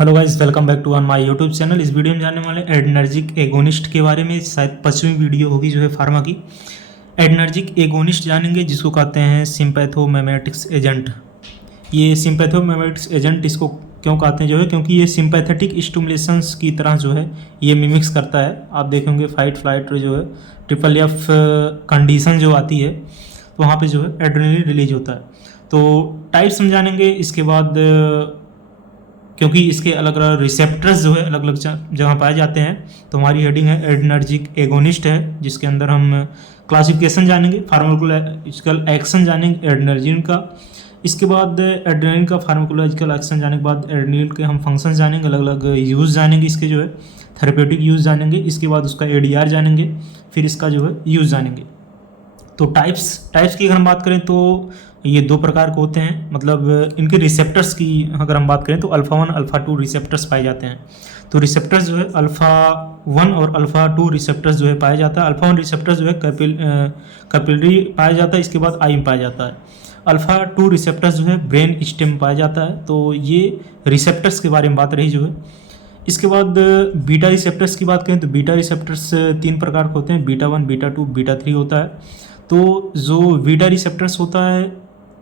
Hello guys, welcome back to on my YouTube channel. इस video में जानने वाले एडनर्जिक एगोनिस्ट के बारे में। शायद 25वीं वीडियो होगी जो है फार्मा की। एडनर्जिक एगोनिस्ट जानेंगे जिसको कहते हैं सिंपैथोमिमेटिक्स एजेंट। ये सिंपैथोमिमेटिक्स एजेंट इसको क्यों कहते हैं जो है, क्योंकि ये सिंपैथेटिक स्टिमुलेशंस की तरह जो है ये मिमिक्स करता है। आप देखेंगे फाइट फ्लाइट जो है ट्रिपल एफ कंडीशन जो आती है तो वहाँ पे जो है एड्रेनलिन रिलीज होता है। तो टाइप समझानेंगे इसके बाद, क्योंकि इसके अलग अलग रिसेप्टर्स जो है अलग अलग जगह पाए जाते हैं। तो हमारी हेडिंग है एडनर्जिक एगोनिस्ट है, जिसके अंदर हम क्लासिफिकेशन जानेंगे, फार्माकोलॉजिकल एक्शन जानेंगे एड्रेनलिन का। इसके बाद एड्रेनलिन का फार्माकोलॉजिकल एक्शन जाने के बाद एड्रेनलिन के हम फंक्शन जानेंगे, अलग अलग यूज़ जानेंगे, इसके जो है थेरेपेटिक यूज़ जानेंगे। इसके बाद उसका एडीआर जानेंगे, फिर इसका जो है यूज़ जानेंगे। तो टाइप्स की अगर हम बात करें तो ये दो प्रकार के होते हैं, मतलब इनके रिसेप्टर्स की अगर हम बात करें तो अल्फ़ा 1 अल्फ़ा 2 रिसेप्टर्स पाए जाते हैं। तो रिसेप्टर्स जो है अल्फ़ा 1 और अल्फ़ा 2 रिसेप्टर्स जो है पाया जाता है। अल्फ़ा 1 रिसेप्टर्स जो है कैपिलरी पाया जाता है, इसके बाद आई में पाया जाता है। अल्फ़ा 2 रिसेप्टर्स जो है ब्रेन स्टेम पाया जाता है। तो ये रिसेप्टर्स के बारे में बात रही जो है। इसके बाद बीटा रिसेप्टर्स की बात करें तो बीटा रिसेप्टर्स 3 प्रकार के होते हैं, बीटा 1 बीटा 2 बीटा 3 होता है। तो जो बीटा रिसेप्टर्स होता है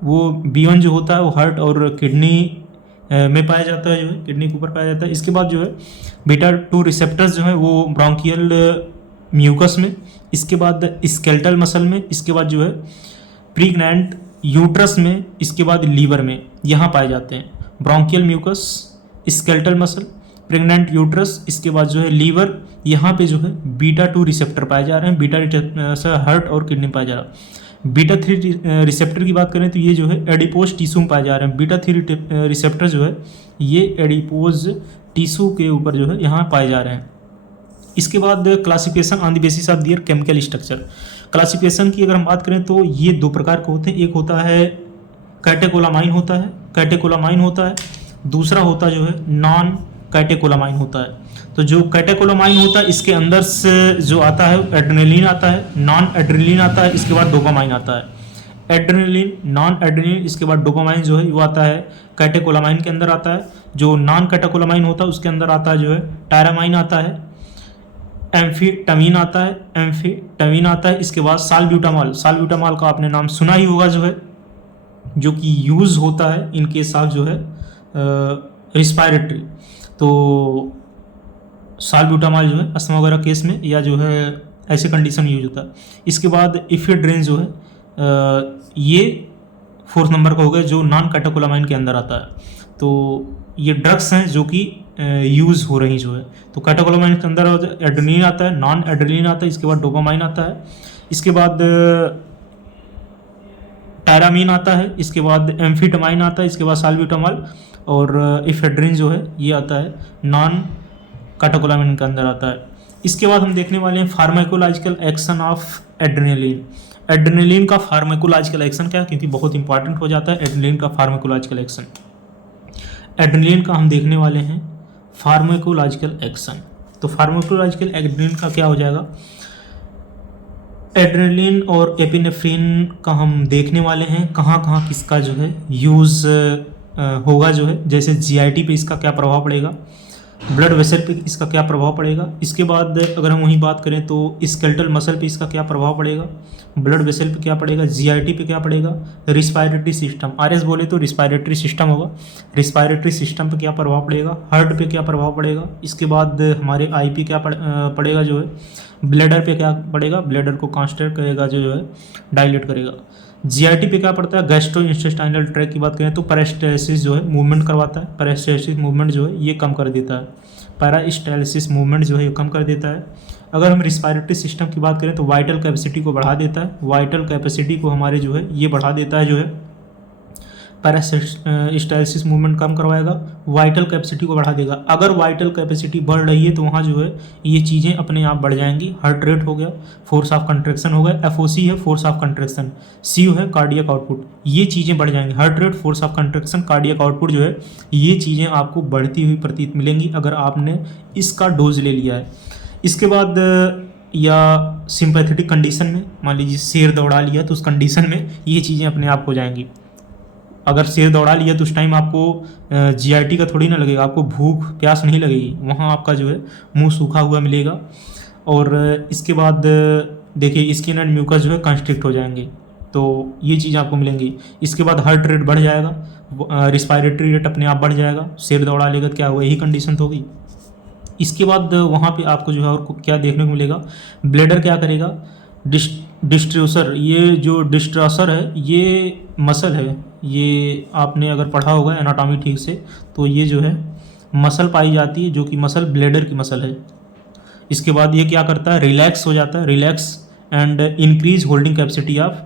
वो B1 जो होता है वो हार्ट और किडनी में पाया जाता है, जो है किडनी के ऊपर पाया जाता है। इसके बाद जो है बीटा 2 रिसेप्टर्स जो है वो ब्रोंकियल म्यूकस में, इसके बाद स्केलेटल मसल में, इसके बाद जो है प्रेग्नेंट यूट्रस में, इसके बाद लीवर में यहाँ पाए जाते हैं। Bronchial mucus, skeletal muscle, pregnant uterus, इसके बाद जो है लीवर, यहाँ पे जो है बीटा 2 रिसेप्टर पाए जा रहे हैं। बीटा हार्ट और किडनी पाया जा रहा है। बीटा 3 रिसेप्टर की बात करें तो ये जो है एडिपोज टिश्यू में पाए जा रहे हैं। बीटा 3 रिसेप्टर जो है ये एडिपोज टिश्यू के ऊपर जो है यहाँ पाए जा रहे हैं। इसके बाद classification on the basis of their chemical structure. Classification की अगर हम बात करें तो ये दो प्रकार के होते हैं। एक होता है कैटेकोलामाइन होता है, दूसरा होता जो है नॉन कैटेकोलामाइन होता है। तो जो कैटेकोलामाइन होता है इसके अंदर से जो आता है एड्रेनलिन आता है, नॉन एड्रेनलिन आता है, इसके बाद डोपामाइन आता है। एड्रेनलिन, नॉन एड्रेनलिन, इसके बाद डोपामाइन जो है वो आता है कैटेकोलामाइन के अंदर आता है। जो नॉन कैटेकोलामाइन होता है उसके अंदर आता है जो है टायरामाइन आता है, एम्फीटामिन आता है, इसके बाद सालब्यूटामॉल का आपने नाम सुना ही होगा जो है, जो कि यूज़ होता है इनके साथ जो है रिस्पायरेटरी। तो सालब्यूटामॉल जो है अस्थमा वगैरह केस में या जो है ऐसे कंडीशन यूज होता है। इसके बाद इफेड्रिन जो है ये 4th नंबर का हो गया, जो नॉन कैटेकोलामाइन के अंदर आता है। तो ये ड्रग्स हैं जो कि यूज़ हो रही जो है। तो कैटेकोलामाइन के अंदर एड्रेनलिन आता है, नॉन एड्रेनलिन आता है, इसके बाद डोपामाइन आता है, इसके बाद टायरामीन आता है, इसके बाद एम्फीटामाइन आता है, इसके बाद सालब्यूटामॉल और इफेड्रिन जो है ये आता है नॉन कैटेकोलामाइन के अंदर आता है। इसके बाद हम देखने वाले हैं pharmacological action of adrenaline. Adrenaline का फार्माकोलॉजिकल एक्शन क्या है, क्योंकि बहुत इंपॉर्टेंट हो जाता है एड्रेनलिन का फार्माकोलॉजिकल एक्शन। एड्रेनलिन का हम देखने वाले हैं फार्माकोलॉजिकल एक्शन। तो फार्माकोलॉजिकल एड्रेनलिन का क्या हो जाएगा, एड्रेनलिन और एपिनेफ्रिन का हम देखने वाले हैं कहाँ कहाँ किसका जो है यूज़ होगा जो है। जैसे जीआईटी पे इसका क्या प्रभाव पड़ेगा, ब्लड वेसल पे इसका क्या प्रभाव पड़ेगा। इसके बाद अगर हम वहीं बात करें तो स्केलेटल मसल पे इसका क्या प्रभाव पड़ेगा, ब्लड वेसल पे क्या पड़ेगा, जीआईटी पे क्या पड़ेगा, रिस्पायरेटरी सिस्टम, आरएस बोले तो रिस्पायरेटरी सिस्टम होगा, रिस्पायरेटरी सिस्टम पे क्या प्रभाव पड़ेगा, हार्ट पे क्या प्रभाव पड़ेगा। इसके बाद हमारे आई पे क्या पड़ेगा जो है, ब्लैडर पे क्या पड़ेगा, ब्लैडर को कॉन्स्ट्रक्ट करेगा जो है डायलेट करेगा। जीआईटी पे क्या पड़ता है, गैस्ट्रो इंटेस्टाइनल ट्रैक्ट की बात करें तो पैरास्टाल्सिस जो है मूवमेंट करवाता है, पैरास्टाल्सिस मूवमेंट जो है ये कम कर देता है, पैरास्टाल्सिस मूवमेंट जो है ये कम कर देता है। अगर हम रिस्पायरेटरी सिस्टम की बात करें तो वाइटल कैपेसिटी को बढ़ा देता है, वाइटल कैपेसिटी को हमारे जो है ये बढ़ा देता है जो है, पैरास्टाल्सिस मूवमेंट कम करवाएगा, वाइटल कैपेसिटी को बढ़ा देगा। अगर वाइटल कैपेसिटी बढ़ रही है तो वहाँ जो है ये चीज़ें अपने आप बढ़ जाएंगी। हार्ट रेट हो गया, फोर्स ऑफ कंट्रैक्शन हो गया, एफओसी है फोर्स ऑफ कंट्रैक्शन, सीयू है कार्डियक आउटपुट, ये चीज़ें बढ़ जाएंगी। Heart rate, force of contraction, cardiac output जो है ये चीज़ें आपको बढ़ती हुई प्रतीत मिलेंगी अगर आपने इसका डोज ले लिया है। इसके बाद या सिंपैथेटिक कंडीशन में मान लीजिए शेर दौड़ा लिया तो उस कंडीशन में ये चीज़ें अपने आप हो जाएंगी। अगर शेर दौड़ा लिया तो उस टाइम आपको जीआईटी का थोड़ी ना लगेगा, आपको भूख प्यास नहीं लगेगी, वहाँ आपका जो है मुंह सूखा हुआ मिलेगा। और इसके बाद देखिए स्किन एंड म्यूकस जो है कंस्ट्रिक्ट हो जाएंगे, तो ये चीज़ आपको मिलेंगी। इसके बाद हार्ट रेट बढ़ जाएगा, रिस्पायरेटरी रेट अपने आप बढ़ जाएगा, शेर दौड़ा लेगा, क्या हुआ, यही कंडीशन तो होगी। इसके बाद वहाँ पे आपको जो है और क्या देखने को मिलेगा, ब्लेडर क्या करेगा, डिस्ट्रोसर, ये जो डिस्ट्रोसर है ये मसल है, ये आपने अगर पढ़ा होगा एनाटॉमी ठीक से, तो ये जो है मसल पाई जाती है जो कि मसल ब्लेडर की मसल है। इसके बाद ये क्या करता है, रिलैक्स हो जाता है, relax and increase holding capacity of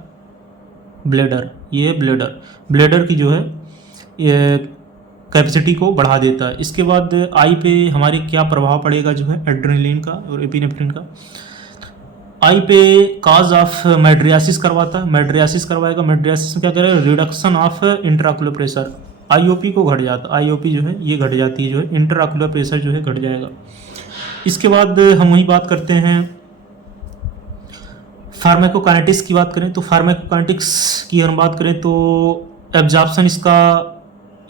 bladder, ये ब्लेडर की जो है कैपेसिटी को बढ़ा देता है। इसके बाद आई पे हमारे क्या प्रभाव पड़ेगा जो है एड्रेनलिन का और एपिनेफ्रिन का, आई पे काज ऑफ मेड्रियासिस करवाता है, मेड्रियासिस करवाएगा, मेड्रियासिस में क्या करेगा, reduction of intraocular pressure, IOP को घट जाता, आईओपी जो है ये घट जाती है, जो है इंट्राकुलर प्रेशर जो है घट जाएगा। इसके बाद हम वही बात करते हैं फार्माकोकाइनेटिक्स की बात करें, तो फार्माकोकाइनेटिक्स की हम बात करें तो एब्जॉर्प्शन इसका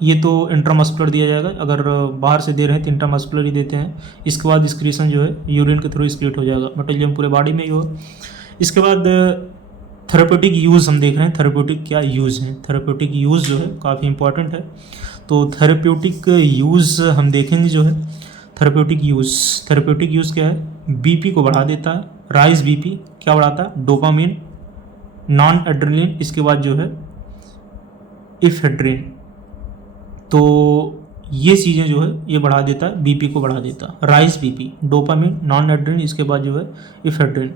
ये तो इंट्रामस्कुलर दिया जाएगा, अगर बाहर से दे रहे हैं तो इंट्रामस्कुलर ही देते हैं। इसके बाद एक्सक्रीशन जो है यूरिन के थ्रू एक्सक्रीट हो जाएगा, मेटाबॉलिज्म पूरे बॉडी में ही हो। इसके बाद थेरेप्यूटिक यूज़ हम देख रहे हैं, थेरेप्यूटिक क्या यूज़ है, थेरेप्यूटिक यूज़ जो है काफ़ी इंपॉर्टेंट है। तो थेरेप्यूटिक यूज़ हम देखेंगे जो है, थेरेप्यूटिक यूज़ क्या है, बीपी को बढ़ा देता है, राइज बीपी क्या बढ़ाता है, डोपामिन, नॉन एड्रेनलिन, इसके बाद जो है इफेड्रिन, तो ये चीज़ें जो है ये बढ़ा देता है, बीपी को बढ़ा देता है, rise BP, dopamine, non adrenaline, इसके बाद जो है इफेड्रिन।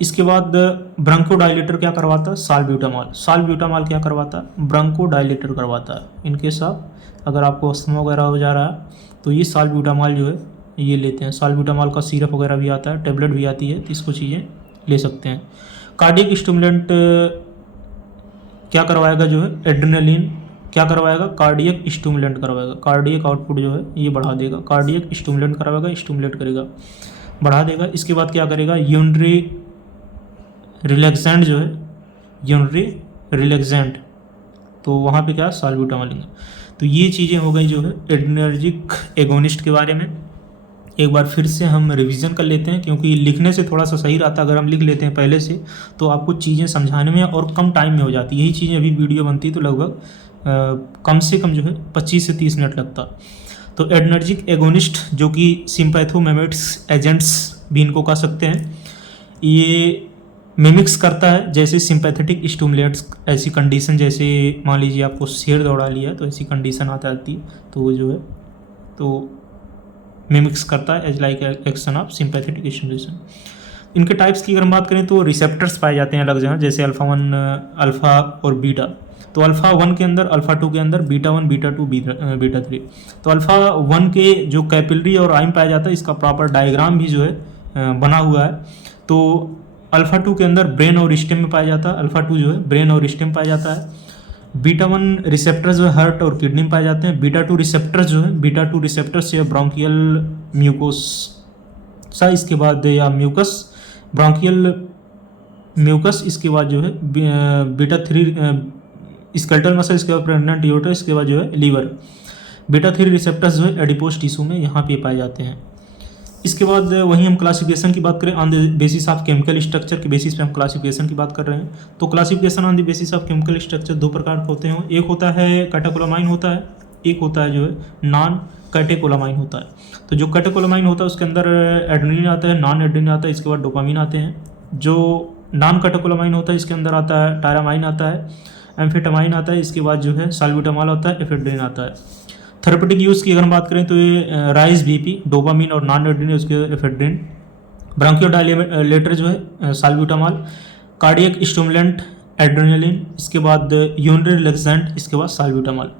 इसके बाद ब्रोंकोडायलेटर क्या करवाता है, साल्ब्यूटामॉल क्या करवाता है, ब्रोंकोडायलेटर करवाता है। इनके साथ अगर आपको अस्थमा वगैरह हो जा रहा है तो ये साल्ब्यूटामॉल जो है ये लेते हैं, साल्ब्यूटामॉल का सिरप वगैरह भी आता है, टेबलेट भी आती है, तो इसको चीज़ें ले सकते हैं। कार्डियक स्टिमुलेंट क्या करवाएगा जो है, एड्रेनलिन क्या करवाएगा, कार्डियक स्टिमुलेंट करवाएगा, कार्डियक आउटपुट जो है ये बढ़ा देगा, कार्डियक स्टिमुलेंट करवाएगा, स्टिमुलेट करेगा, बढ़ा देगा। इसके बाद क्या करेगा, यूरिनरी रिलैक्सेंट जो है, यूरिनरी रिलैक्सेंट, तो वहाँ पे क्या साल्ब्यूटामॉल लेंगे। तो ये चीज़ें हो गई जो है एड्रेनर्जिक एगोनिस्ट के बारे में। एक बार फिर से हम रिवीजन कर लेते हैं, क्योंकि लिखने से थोड़ा सा सही रहता है, अगर हम लिख लेते हैं पहले से तो आपको चीज़ें समझाने में और कम टाइम में हो जाती है। यही चीज़ें अभी वीडियो बनती तो लगभग कम से कम जो है 25 से 30 मिनट लगता। तो एड्रेनर्जिक एगोनिस्ट जो कि सिंपैथोमिमेटिक्स एजेंट्स भी इनको कह सकते हैं, ये मिमिक्स करता है जैसे सिंपैथेटिक स्टिमुलेंट्स, ऐसी कंडीशन जैसे मान लीजिए आपको शेर दौड़ा लिया तो ऐसी कंडीशन आता है, तो वो जो है तो मिमिक्स करता है as like action of sympathetic stimulation. इनके टाइप्स की अगर हम बात करें तो रिसेप्टर्स पाए जाते हैं अलग जगह, जैसे अल्फा 1 अल्फा और बीटा। तो अल्फा 1 के अंदर, अल्फा 2 के अंदर, बीटा 1 बीटा 2 बीटा 3। तो अल्फा 1 के जो कैपिलरी और आइम पाया जाता है, इसका प्रॉपर डायग्राम भी जो है बना हुआ है। तो अल्फा 2 के अंदर ब्रेन और स्टेम में पाया जाता है, अल्फा 2 जो है ब्रेन और स्टेम पाया जाता है। बीटा 1 रिसेप्टर्स जो है हार्ट और किडनी में पाए जाते हैं। बीटा 2 रिसेप्टर्स जो है, बीटा 2 रिसेप्टर्स या ब्रोंकियल म्यूकोसा, इसके बाद या म्यूकस, ब्रोंकियल म्यूकस, इसके बाद जो है बीटा 3 स्केलेटल मसल, इसके बाद प्रेग्नेंट यूटर, इसके बाद जो है लीवर। बीटा 3 रिसेप्टर्स जो है एडिपोज टिश्यू में यहाँ पे पाए जाते हैं। इसके बाद वहीं हम क्लासिफिकेशन की बात करें, on the basis of chemical structure के बेसिस पे हम क्लासिफिकेशन की बात कर रहे हैं। तो classification on the basis of chemical structure दो प्रकार के होते हैं, एक होता है कैटेकोलामाइन होता है, एक होता है जो है नॉन कैटेकोलामाइन होता है। तो जो कैटेकोलामाइन होता है उसके अंदर एड्रेनलिन आता है, नॉन एड्रेनलिन आता है, इसके बाद डोपामिन आते हैं। जो नॉन कैटेकोलामाइन होता है इसके अंदर आता है टायरामाइन आता है, एम्फेटामाइन आता है, इसके बाद जो है साल्ब्यूटामॉल आता है, एफेड्रिन आता है। थेरेप्यूटिक यूज़ की अगर हम बात करें तो ये राइज बीपी, डोपामिन और नॉन एड्रेनलिन, उसके एफेड्रिन। ब्रोंकियोडायलेटर जो है साल्ब्यूटामॉल, कार्डियक स्टिमुलेंट एड्रेनलिन, इसके बाद यूरिनरी रिलैक्सेंट, इसके बाद साल्ब्यूटामॉल।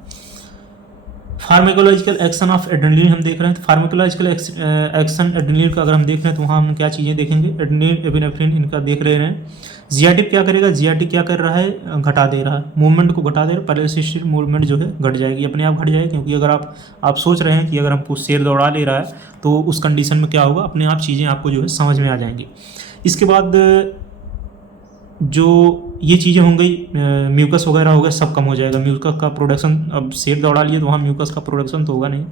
फार्माकोलॉजिकल एक्शन ऑफ एड्रेनलिन हम देख रहे हैं। तो फार्माकोलॉजिकल एक्शन एड्रेनलिन का अगर हम देख रहे हैं तो वहाँ हम क्या चीज़ें देखेंगे, एड्रेनलिन एपिनेफ्रिन इनका देख रहे हैं। जीआरटी क्या करेगा, जीआरटी क्या कर रहा है, घटा दे रहा है, मूवमेंट को घटा दे रहा है, पैरालिसिस मूवमेंट जो है घट जाएगी, अपने आप घट जाएगी। क्योंकि अगर आप सोच रहे हैं कि अगर हमको शेर दौड़ा ले रहा है तो उस कंडीशन में क्या होगा, अपने आप चीज़ें आपको जो है समझ में आ जाएंगी। इसके बाद जो ये चीज़ें हो गई, म्यूकस वगैरह हो गया, सब कम हो जाएगा। म्यूकस का प्रोडक्शन, अब सेट दौड़ा लिए तो वहाँ म्यूकस का प्रोडक्शन तो होगा नहीं।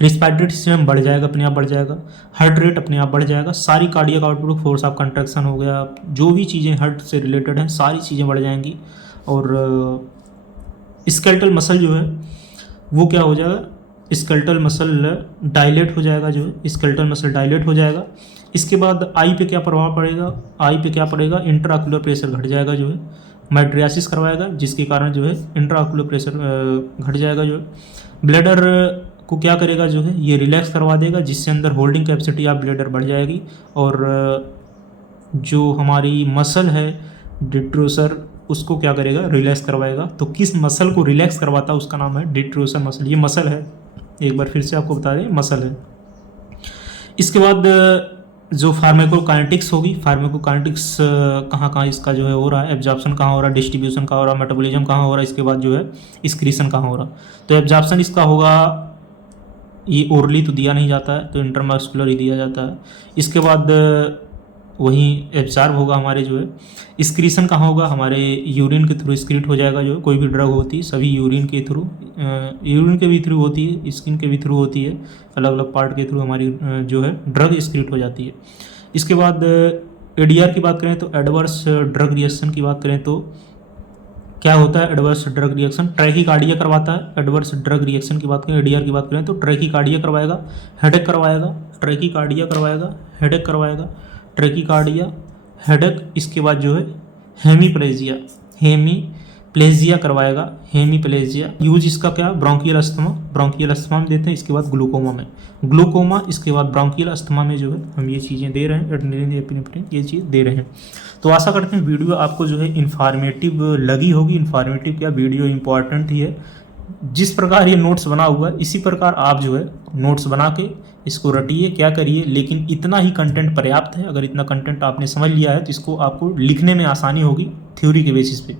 रिस्पायरेटरी सिस्टम बढ़ जाएगा, अपने आप बढ़ जाएगा। हार्ट रेट अपने आप बढ़ जाएगा। सारी cardiac output, force of contraction हो गया, जो भी चीज़ें हार्ट से रिलेटेड हैं सारी चीज़ें बढ़ जाएंगी। और स्केलेटल मसल जो है वो क्या हो जाएगा, स्केलेटल मसल डायलेट हो जाएगा, जो है स्केलेटल मसल डायलेट हो जाएगा। इसके बाद आई पे क्या प्रभाव पड़ेगा, आई पे क्या पड़ेगा, इंट्राऑक्यूलर प्रेशर घट जाएगा, जो है माइट्रियासिस करवाएगा, जिसके कारण जो है इंट्राऑक्यूलर प्रेशर घट जाएगा। जो है ब्लैडर को क्या करेगा, जो है ये रिलैक्स करवा देगा, जिससे अंदर होल्डिंग कैपेसिटी ऑफ ब्लैडर बढ़ जाएगी। और जो हमारी मसल है डिट्रोसर, उसको क्या करेगा, रिलैक्स करवाएगा। तो किस मसल को रिलैक्स करवाता है उसका नाम है डिट्रोसर मसल। ये मसल है, एक बार फिर से आपको बता दें, मसल है। इसके बाद जो फार्माकोकाइनेटिक्स होगी, फार्माकोकाइनेटिक्स कहाँ कहाँ इसका जो है हो रहा है, एब्जॉर्प्शन कहाँ हो रहा है, डिस्ट्रीब्यूशन कहाँ हो रहा है, मेटाबॉलिज्म कहाँ हो रहा है, इसके बाद जो है एक्सक्रीशन कहाँ हो रहा है। तो एब्जॉर्प्शन इसका होगा, ये ओरली तो दिया नहीं जाता है, तो इंटरमस्कुलर ही दिया जाता है। इसके बाद वहीं एब्जॉर्ब होगा हमारे जो है। एक्सक्रीशन कहाँ होगा, हमारे यूरिन के थ्रू एक्सक्रीट हो जाएगा। जो कोई भी ड्रग होती है सभी यूरिन के थ्रू, यूरिन के भी थ्रू होती है, स्किन के भी थ्रू होती है, अलग अलग पार्ट के थ्रू हमारी जो है ड्रग एक्सक्रीट हो जाती है। इसके बाद एडीआर की बात करें तो एडवर्स ड्रग रिएक्शन की बात करें तो क्या होता है, एडवर्स ड्रग रिएक्शन ट्रैकीकार्डिया करवाता है। एडवर्स ड्रग रिएक्शन की बात करें, एडीआर की बात करें तो ट्रैकीकार्डिया करवाएगा, हेडेक करवाएगा, ट्रैकीकार्डिया करवाएगा, हेडेक करवाएगा, ट्रैकीकार्डिया, हेडेक। इसके बाद जो है हेमीप्लेजिया, हेमीप्लेजिया करवाएगा, हेमीप्लेजिया। यूज इसका क्या, ब्रोंकियल अस्थमा, ब्रोंकियल अस्थमा में देते हैं। इसके बाद ग्लूकोमा में, ग्लूकोमा, इसके बाद ब्रोंकियल अस्थमा में जो है हम ये चीज़ें दे रहे हैं, एड्रेनलिन, एपिनेफ्रिन, ये चीज़ दे रहे हैं। तो आशा करते हैं वीडियो आपको जो है इन्फॉर्मेटिव लगी होगी। इन्फॉर्मेटिव क्या, वीडियो इंपॉर्टेंट ही है। जिस प्रकार ये नोट्स बना हुआ है इसी प्रकार आप जो है नोट्स बना के इसको रटिए, क्या करिए, लेकिन इतना ही कंटेंट पर्याप्त है। अगर इतना कंटेंट आपने समझ लिया है तो इसको आपको लिखने में आसानी होगी थ्योरी के बेसिस पे।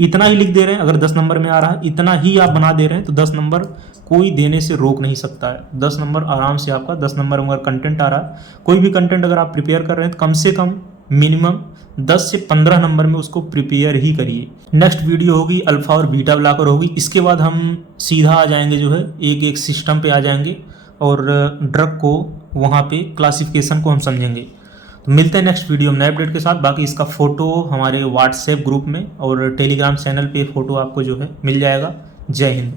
इतना ही लिख दे रहे हैं, अगर 10 नंबर में आ रहा है इतना ही आप बना दे रहे हैं तो 10 नंबर कोई देने से रोक नहीं सकता है। 10 नंबर आराम से आपका, 10 नंबर अगर कंटेंट आ रहा है, कोई भी कंटेंट अगर आप प्रिपेयर कर रहे हैं तो कम से कम मिनिमम 10 से 15 नंबर में उसको प्रिपेयर ही करिए। नेक्स्ट वीडियो होगी अल्फा और बीटा ब्लॉकर होगी। इसके बाद हम सीधा आ जाएंगे जो है एक एक सिस्टम पे आ जाएंगे और ड्रग को वहाँ पे क्लासिफिकेशन को हम समझेंगे। तो मिलते हैं नेक्स्ट वीडियो में नए अपडेट के साथ। बाकी इसका फ़ोटो हमारे व्हाट्सएप ग्रुप में और टेलीग्राम चैनल पे फ़ोटो आपको जो है मिल जाएगा। जय हिंद।